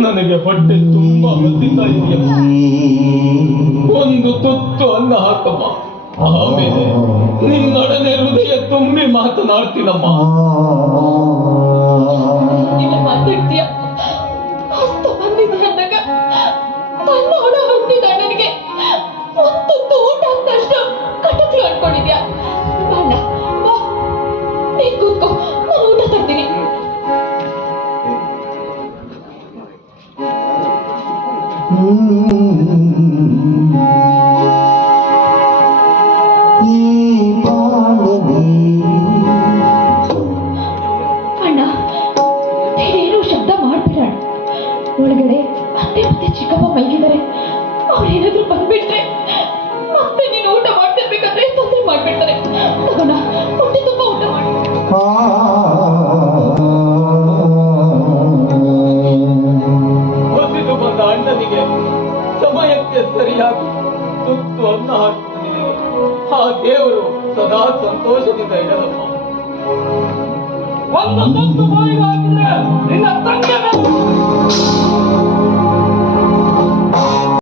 ನನಗೆ ಹೊಟ್ಟೆ ತುಂಬಾ ಹಸಿತಾ ಇದೆಯಾ? ಒಂದು ತುತ್ತು ಅನ್ನ ಹಾಕಮ್ಮ. ಆಮೇಲೆ ನಿನ್ನೊಡನೆ ಹೃದಯ ತುಂಬಿ ಮಾತನಾಡ್ತೀನಮ್ಮ. ಮಾತಾಡ್ತೀಯ ಒಳಗಡೆ ಅತ್ತೆ ಮತ್ತೆ ಚಿಕ್ಕಪ್ಪ ಮಲಗಿದ್ದಾರೆ ಅವ್ರೇನಾದ್ರೂ ಬಂದ್ಬಿಟ್ರೆ ಮತ್ತೆ ನೀನು ಊಟ ಮಾಡ್ತಿರ್ಬೇಕಾದ್ರೆ ತೊಂದರೆ ಮಾಡ್ಬಿಡ್ತಾರೆ. ತಗೋಣ, ಹೊಟ್ಟೆ ತುಂಬ ಊಟ ಮಾಡಿ. ಅಣ್ಣನಿಗೆ ಸಮಯಕ್ಕೆ ಸರಿಯಾಗಿ ತುತ್ತುವನ್ನು ಹಾಕಿದ ನಿನಗೆ ಆ ದೇವರು ಸದಾ ಸಂತೋಷದಿಂದ ಇಡಲಮ್ಮ ಒಂದು ತುತ್ತು ನಿನ್ನ ಹಾಕಿದ್ರೆ